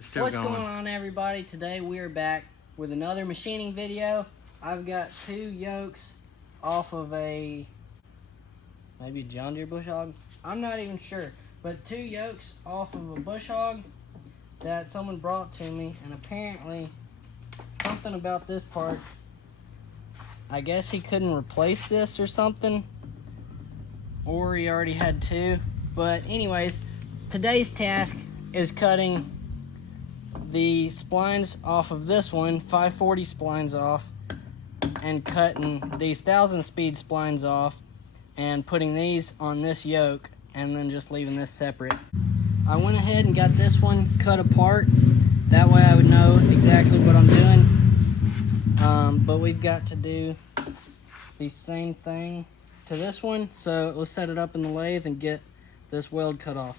Still What's going. going on, everybody? Today we are back with another machining video. I've got two yokes off of maybe a John Deere bush hog. I'm not even sure, but two yokes off of a bush hog that someone brought to me, and apparently something about this part. I guess he couldn't replace this or something, or he already had two. But anyways, today's task is cutting the splines off of this one, 540 splines off, and cutting these 1000 speed splines off and putting these on this yoke, and then just leaving this separate. I went ahead and got this one cut apart, that way I would know exactly what I'm doing. But we've got to do the same thing to this one, so let's set it up in the lathe and get this weld cut off.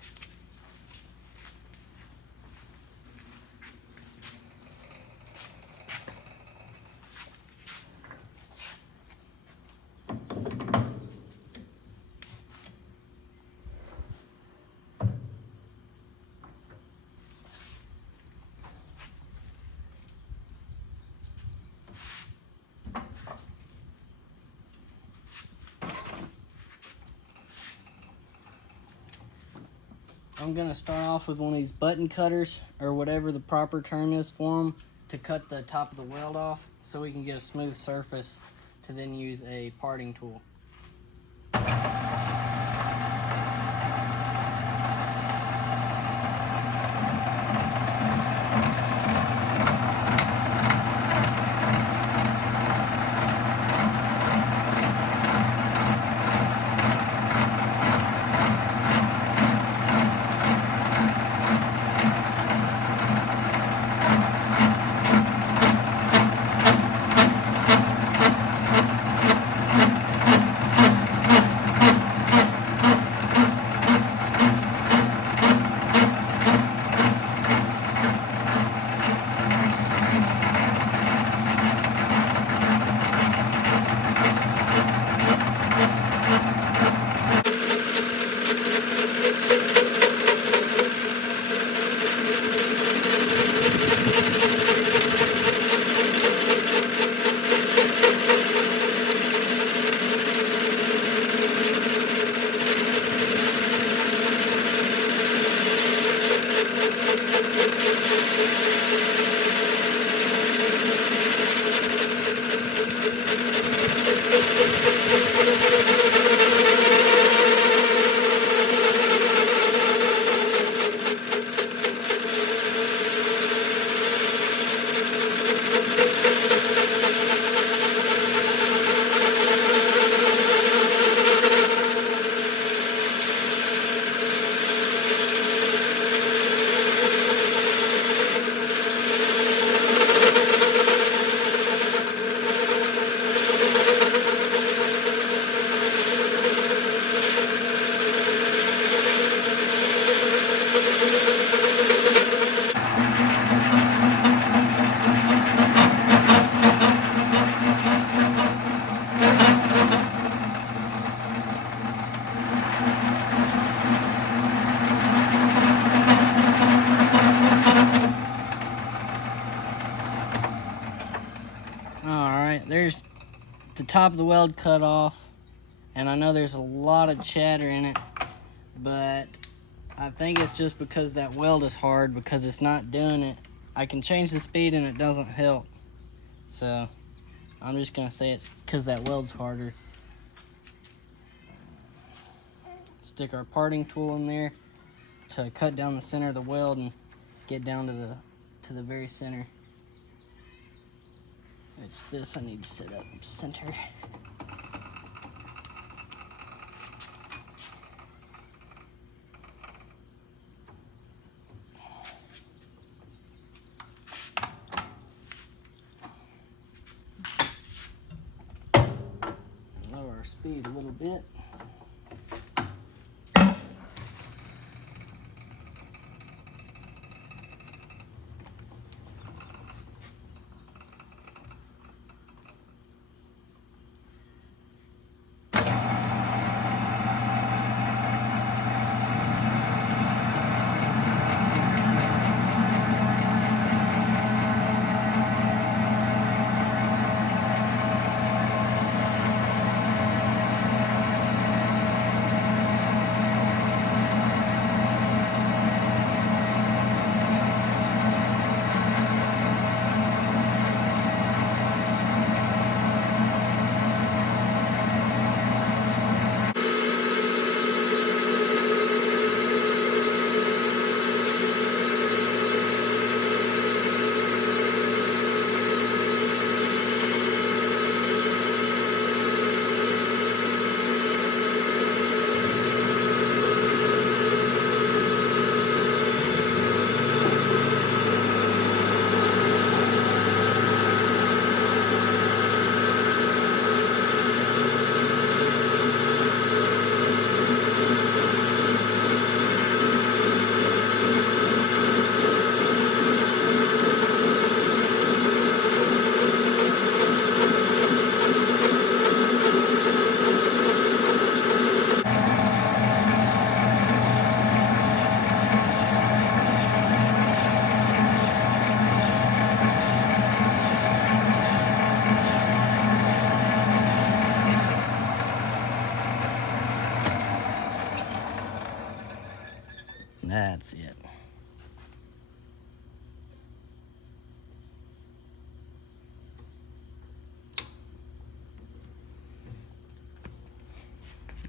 I'm going to start off with one of these button cutters, or whatever the proper term is for them, to cut the top of the weld off so we can get a smooth surface to then use a parting tool. Alright, there's the top of the weld cut off, and I know there's a lot of chatter in it, but I think it's just because that weld is hard, because it's not doing it. I can change the speed and it doesn't help, so I'm just gonna say it's because that weld's harder. Stick our parting tool in there to cut down the center of the weld and get down to the very center. It's this I need to set up center. Lower our speed a little bit.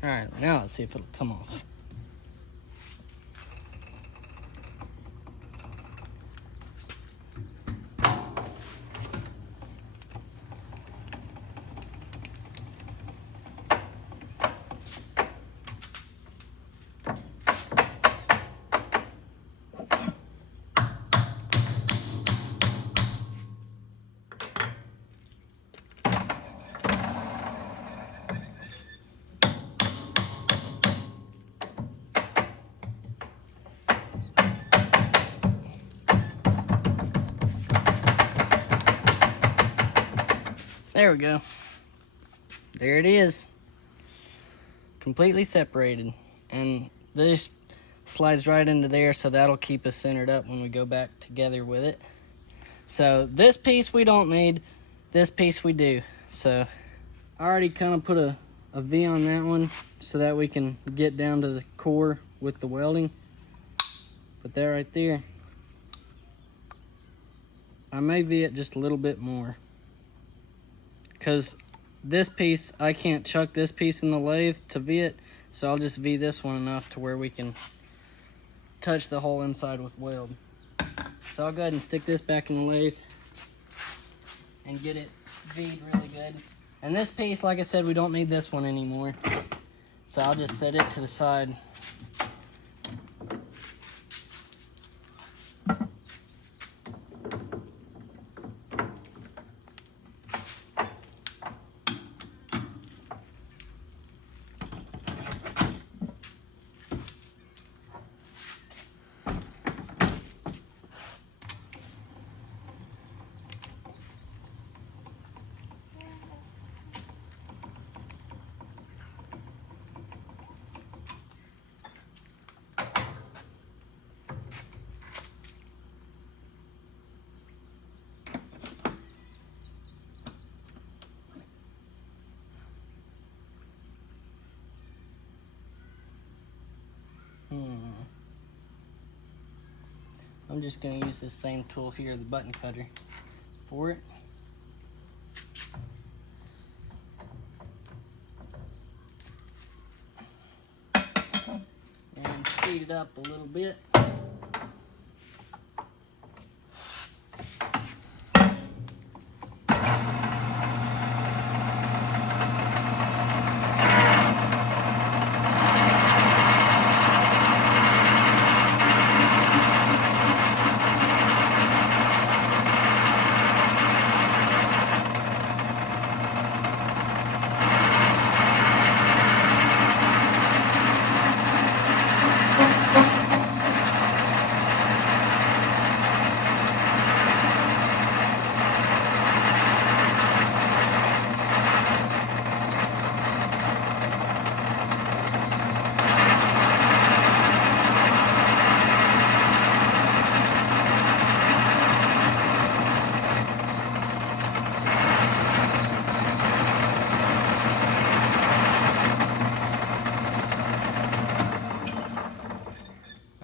All right, now let's see if it'll come off. There we go. There it is. Completely separated. And this slides right into there, so that'll keep us centered up when we go back together with it. So this piece we don't need, this piece we do. So I already kind of put a V on that one so that we can get down to the core with the welding. Put that right there. I may V it just a little bit more, because this piece, I can't chuck this piece in the lathe to V it, so I'll just V this one enough to where we can touch the whole inside with weld. So I'll go ahead and stick this back in the lathe and get it V'd really good. And this piece, like I said, we don't need this one anymore, so I'll just set it to the side. I'm just going to use this same tool here, the button cutter, for it. And speed it up a little bit.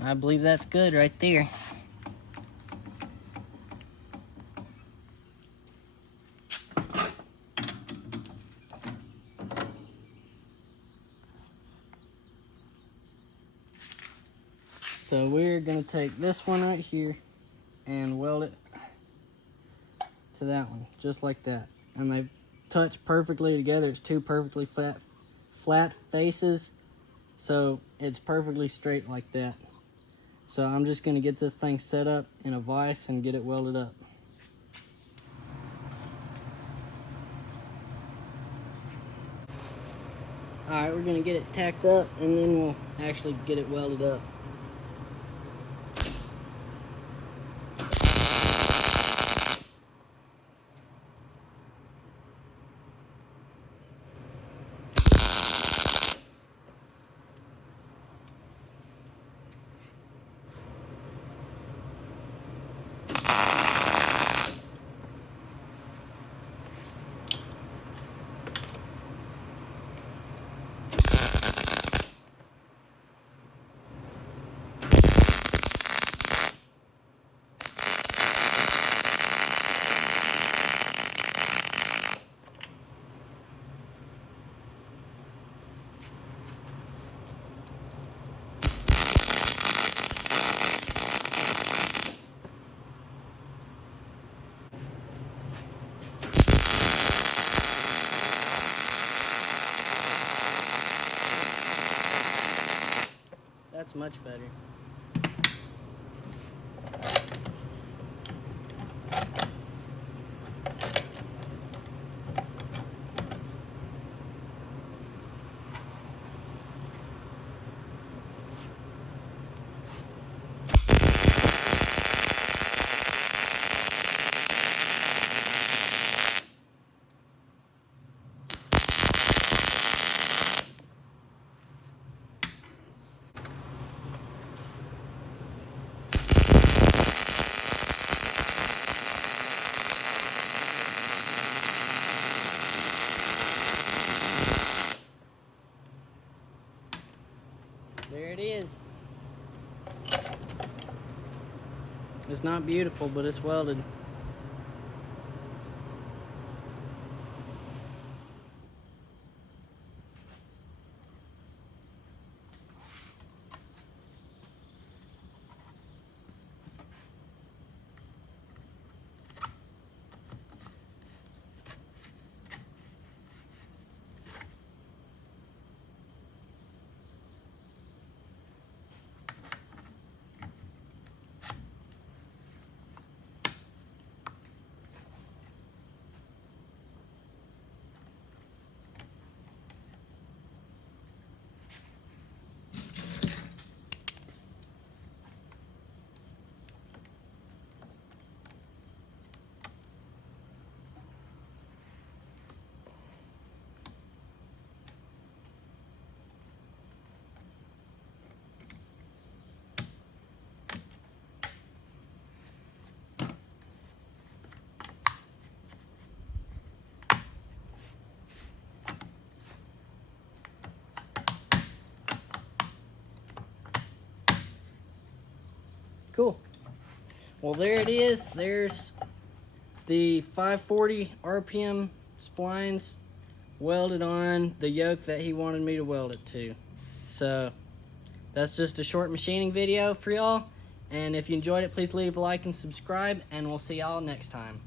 I believe that's good right there. So we're going to take this one right here and weld it to that one, just like that. And they touch perfectly together. It's two perfectly flat faces, so it's perfectly straight like that. So I'm just going to get this thing set up in a vise and get it welded up. Alright, we're going to get it tacked up and then we'll actually get it welded up. much better. There it is. It's not beautiful, but it's welded. Cool. Well, there it is. There's the 540 RPM splines welded on the yoke that he wanted me to weld it to. So that's just a short machining video for y'all. And if you enjoyed it, please leave a like and subscribe, and we'll see y'all next time.